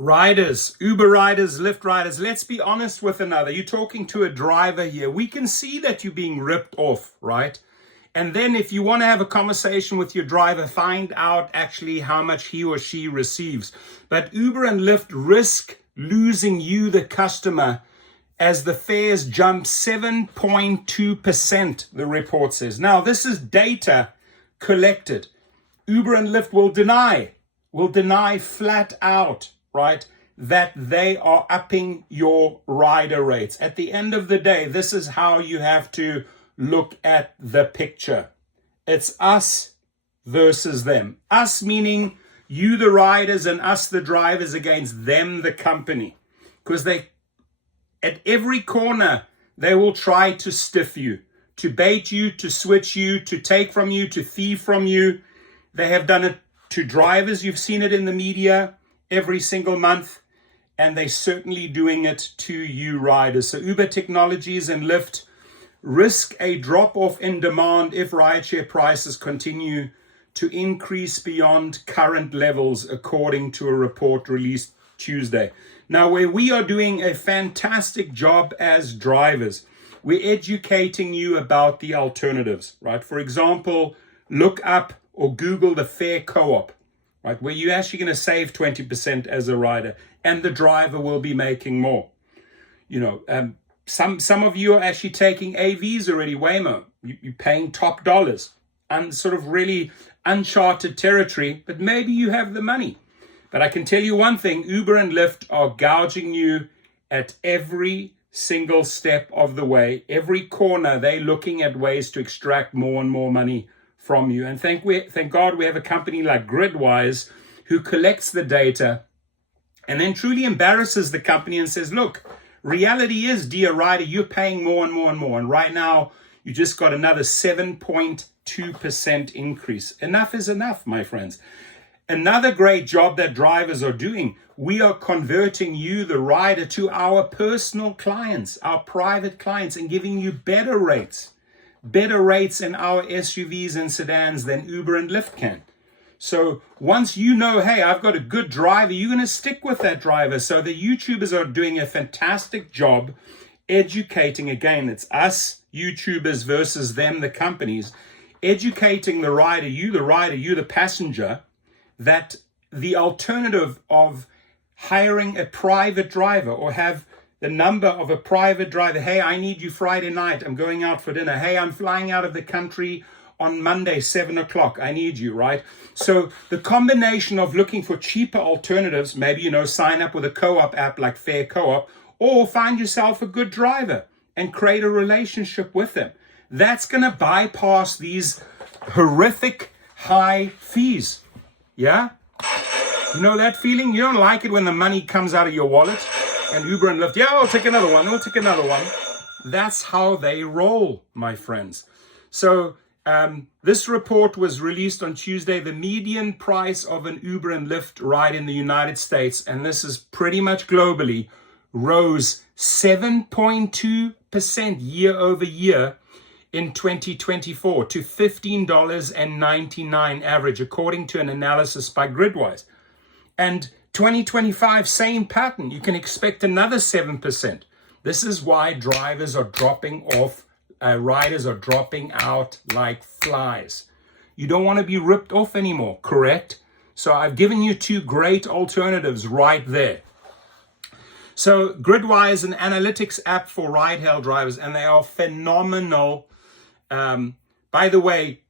Riders, Uber riders, Lyft riders, let's be honest with another. You're talking to a driver here. We can see that you're being ripped off, right? And then if you want to have a conversation with your driver, find out actually how much he or she receives. But Uber and Lyft risk losing you, the customer, as the fares jump 7.2%, the report says. Now, this is data collected. Uber and Lyft will deny flat out, right, that they are upping your rider rates. At the end of the day, this is how you have to look at the picture. It's us versus them. Us meaning you, the riders, and us, the drivers, against them, the company. Because they, at every corner, they will try to stiff you, to bait you, to switch you, to take from you, to thieve from you. They have done it to drivers. You've seen it in the media every single month, and they're certainly doing it to you riders. So Uber Technologies and Lyft risk a drop-off in demand if rideshare prices continue to increase beyond current levels, according to a report released Tuesday. Now, where we are doing a fantastic job as drivers, we're educating you about the alternatives, right? For example, look up or Google the fare co-op, right? Where you're actually going to save 20% as a rider, and the driver will be making more. You know, some of you are actually taking AVs already, Waymo. You're paying top dollars, and sort of really uncharted territory, but maybe you have the money. But I can tell you one thing, Uber and Lyft are gouging you at every single step of the way. Every corner, they're looking at ways to extract more and more money from you. And thank God we have a company like Gridwise who collects the data and then truly embarrasses the company and says, look, reality is, dear rider, you're paying more and more and more. And right now, you just got another 7.2% increase. Enough is enough, my friends. Another great job that drivers are doing, we are converting you, the rider, to our personal clients, our private clients, and giving you better rates in our SUVs and sedans than Uber and Lyft can. So once you know, hey, I've got a good driver, you're going to stick with that driver. So the YouTubers are doing a fantastic job educating. Again, it's us YouTubers versus them, the companies, educating the rider, you the passenger, that the alternative of hiring a private driver or have the number of a private driver. Hey, I need you Friday night. I'm going out for dinner. Hey, I'm flying out of the country on Monday, 7 o'clock. I need you, right? So the combination of looking for cheaper alternatives, maybe, sign up with a co-op app like Fare Co-op, or find yourself a good driver and create a relationship with them. That's going to bypass these horrific high fees. Yeah? You know that feeling? You don't like it when the money comes out of your wallet and Uber and Lyft, yeah, I'll take another one. That's how they roll, my friends. So this report was released on Tuesday. The median price of an Uber and Lyft ride in the United States, and this is pretty much globally, rose 7.2% year over year in 2024 to $15.99 average, according to an analysis by Gridwise. And 2025, same pattern. You can expect another 7%. This is why drivers are dropping off, riders are dropping out like flies. You don't want to be ripped off anymore, correct? So I've given you two great alternatives right there. So Gridwise is an analytics app for ride-hail drivers, and they are phenomenal. By the way,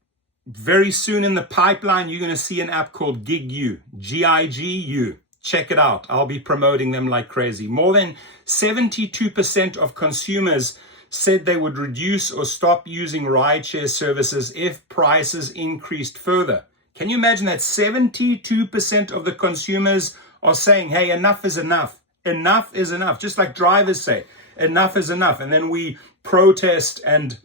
very soon in the pipeline, you're going to see an app called GigU, G-I-G-U. Check it out. I'll be promoting them like crazy. More than 72% of consumers said they would reduce or stop using rideshare services if prices increased further. Can you imagine that 72% of the consumers are saying, hey, enough is enough. Enough is enough. Just like drivers say, enough is enough. And then we protest and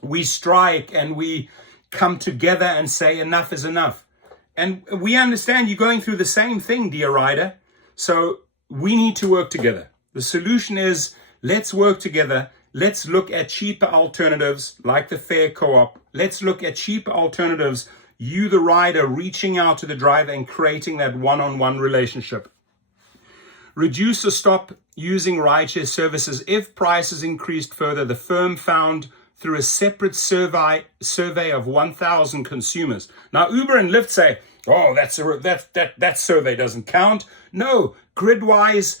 we strike and we come together and say enough is enough. And we understand you're going through the same thing, dear rider. So we need to work together. The solution is, let's work together. Let's look at cheaper alternatives like the Fare Co-op. Let's look at cheaper alternatives. You, the rider, reaching out to the driver and creating that one-on-one relationship. reduce or stop using rideshare services if prices increased further, the firm found through a separate survey of 1,000 consumers. Now, Uber and Lyft say, oh, that survey doesn't count. No, Gridwise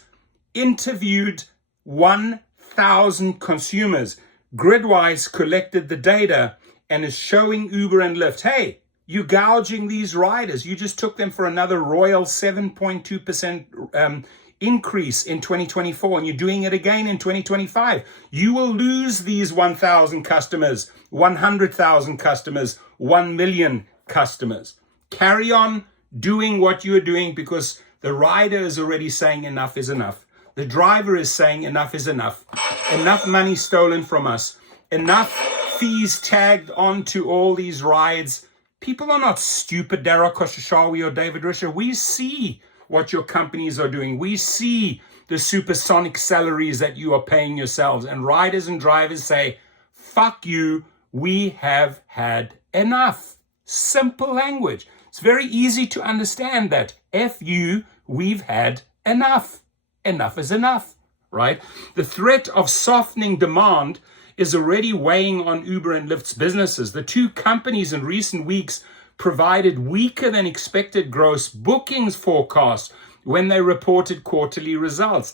interviewed 1,000 consumers. Gridwise collected the data and is showing Uber and Lyft, hey, you gouging these riders. You just took them for another royal 7.2% increase in 2024, and you're doing it again in 2025. You will lose these 1,000 customers, 100,000 customers, 1 million customers. Carry on doing what you're doing, because the rider is already saying enough is enough. The driver is saying enough is enough. Enough money stolen from us. Enough fees tagged onto all these rides. People are not stupid, Dara Khosrowshahi or David Risher. We see what your companies are doing. We see the supersonic salaries that you are paying yourselves. And riders and drivers say, fuck you, we have had enough. Simple language. It's very easy to understand that. F you, we've had enough. Enough is enough, right? The threat of softening demand is already weighing on Uber and Lyft's businesses. The two companies in recent weeks provided weaker than expected gross bookings forecasts when they reported quarterly results.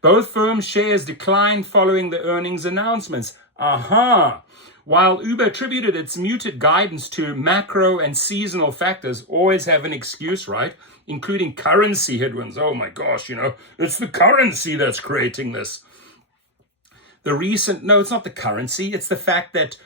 Both firms' shares declined following the earnings announcements. While Uber attributed its muted guidance to macro and seasonal factors, always have an excuse, right? Including currency headwinds. Oh my gosh, it's the currency that's creating this. No, it's not the currency. It's the fact that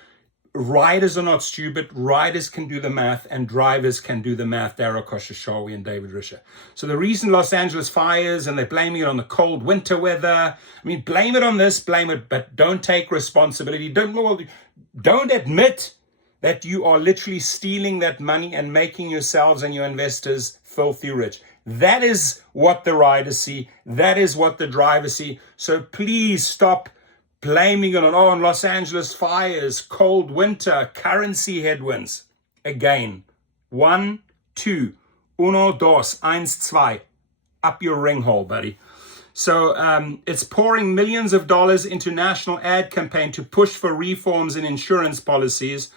riders are not stupid. Riders can do the math, and drivers can do the math. Dara Khosrowshahi and David Risher. So the recent Los Angeles fires, and they're blaming it on the cold winter weather. I mean, blame it on this, blame it, but don't take responsibility. Don't admit that you are literally stealing that money and making yourselves and your investors filthy rich. That is what the riders see. That is what the drivers see. So please stop blaming it on Los Angeles fires, cold winter, currency headwinds. Again, 1, 2, uno, dos, eins, zwei. Up your ring hole, buddy. So it's pouring millions of dollars into national ad campaign to push for reforms in insurance policies.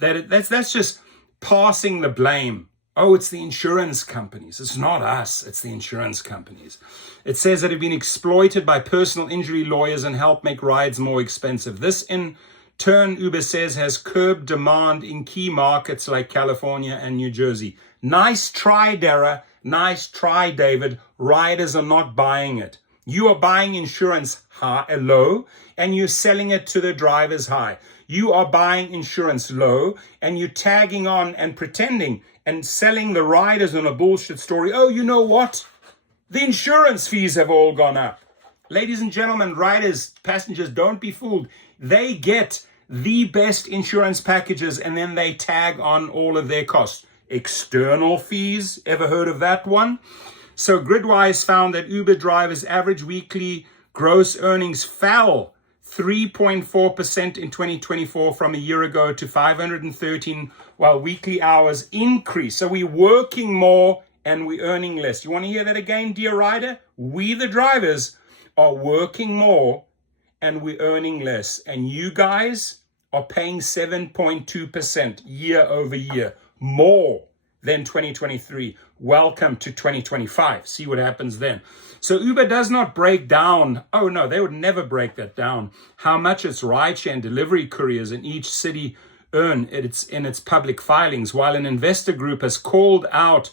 That's just passing the blame. Oh, it's the insurance companies. It's not us. It's the insurance companies. It says that have been exploited by personal injury lawyers and help make rides more expensive. This, in turn, Uber says, has curbed demand in key markets like California and New Jersey. Nice try, Dara. Nice try, David. Riders are not buying it. You are buying insurance low, and you're selling it to the drivers high. You are buying insurance low, and you're tagging on and pretending and selling the riders on a bullshit story. Oh, you know what? The insurance fees have all gone up. Ladies and gentlemen, riders, passengers, don't be fooled. They get the best insurance packages, and then they tag on all of their costs. External fees, ever heard of that one? So Gridwise found that Uber drivers' average weekly gross earnings fell 3.4% in 2024 from a year ago to 513, while weekly hours increased. So we're working more and we're earning less. You want to hear that again, dear rider? We, the drivers, are working more and we're earning less. And you guys are paying 7.2% year over year, more than 2023. Welcome to 2025. See what happens then. So Uber does not break down, oh no, they would never break that down, how much its rideshare and delivery couriers in each city earn in its public filings, while an investor group has called out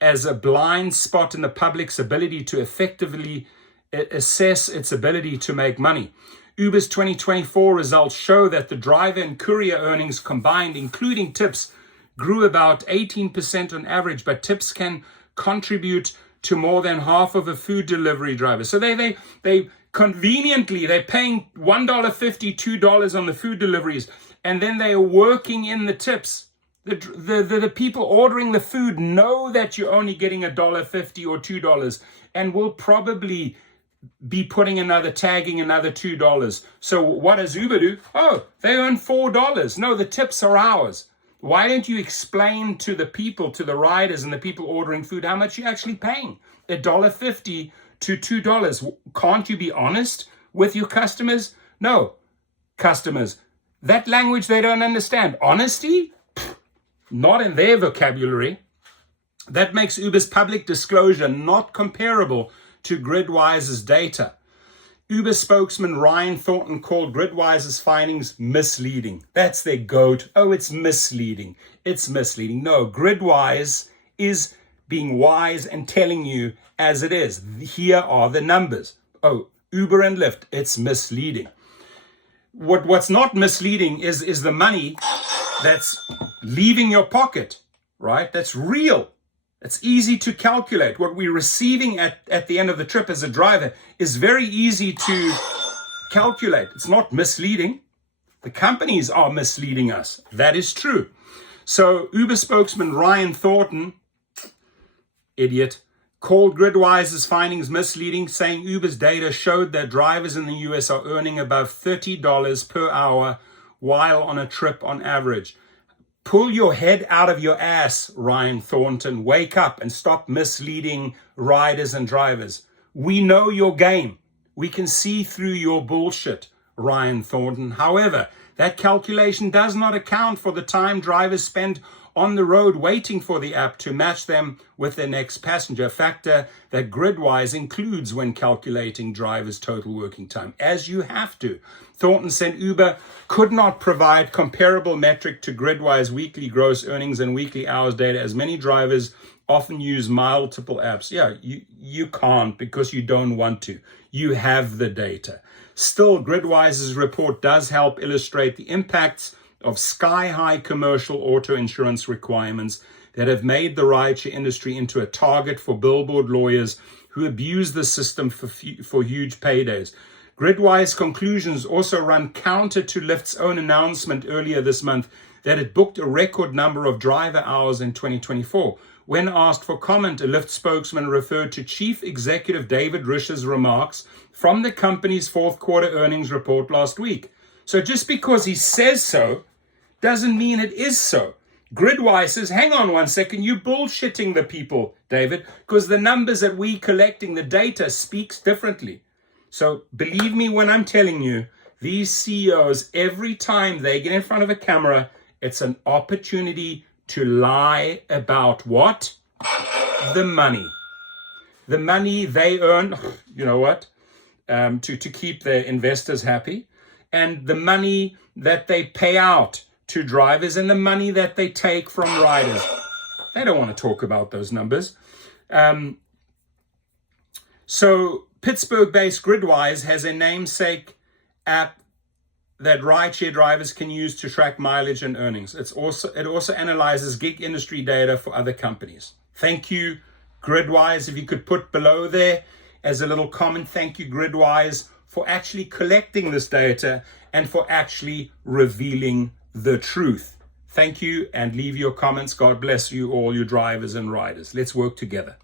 as a blind spot in the public's ability to effectively assess its ability to make money. Uber's 2024 results show that the driver and courier earnings combined, including tips, grew about 18% on average, but tips can contribute to more than half of a food delivery driver. So they conveniently, they're paying $1.50, $2 on the food deliveries, and then they are working in the tips. The people ordering the food know that you're only getting $1.50 or $2 and will probably be tagging another $2. So what does Uber do? Oh, they earn $4. No, the tips are ours. Why don't you explain to the people, to the riders and the people ordering food, how much you're actually paying? $1.50 to $2. Can't you be honest with your customers? No, customers, that language they don't understand. Honesty? Pfft, not in their vocabulary. That makes Uber's public disclosure not comparable to Gridwise's data. Uber spokesman Ryan Thornton called Gridwise's findings misleading. That's their goat. Oh, it's misleading. It's misleading. No, Gridwise is being wise and telling you as it is. Here are the numbers. Oh, Uber and Lyft, it's misleading. What's not misleading is the money that's leaving your pocket, right? That's real. It's easy to calculate. What we're receiving at the end of the trip as a driver is very easy to calculate. It's not misleading. The companies are misleading us. That is true. So Uber spokesman Ryan Thornton, idiot, called Gridwise's findings misleading, saying Uber's data showed that drivers in the US are earning above $30 per hour while on a trip on average. Pull your head out of your ass, Ryan Thornton. Wake up and stop misleading riders and drivers. We know your game. We can see through your bullshit, Ryan Thornton. However, that calculation does not account for the time drivers spend on the road waiting for the app to match them with their next passenger, a factor that Gridwise includes when calculating drivers' total working time, as you have to. Thornton said Uber could not provide comparable metric to Gridwise weekly gross earnings and weekly hours data, as many drivers often use multiple apps. Yeah, you can't because you don't want to. You have the data. Still, Gridwise's report does help illustrate the impacts of sky-high commercial auto insurance requirements that have made the rideshare industry into a target for billboard lawyers who abuse the system for huge paydays. Gridwise conclusions also run counter to Lyft's own announcement earlier this month that it booked a record number of driver hours in 2024. When asked for comment, a Lyft spokesman referred to Chief Executive David Rish's remarks from the company's fourth quarter earnings report last week. So just because he says so doesn't mean it is so. Gridwise says, hang on one second, you bullshitting the people, David, because the numbers that we collecting, the data speaks differently. So believe me when I'm telling you, these CEOs, every time they get in front of a camera, it's an opportunity to lie about what? The money. The money they earn, you know what, to keep their investors happy, and the money that they pay out to drivers and the money that they take from riders. They don't want to talk about those numbers. So Pittsburgh-based Gridwise has a namesake app that rideshare drivers can use to track mileage and earnings. It also analyzes gig industry data for other companies. Thank you, Gridwise. If you could put below there as a little comment, thank you, Gridwise, for actually collecting this data and for actually revealing the truth. Thank you, and leave your comments. God bless you all, you drivers and riders. Let's work together.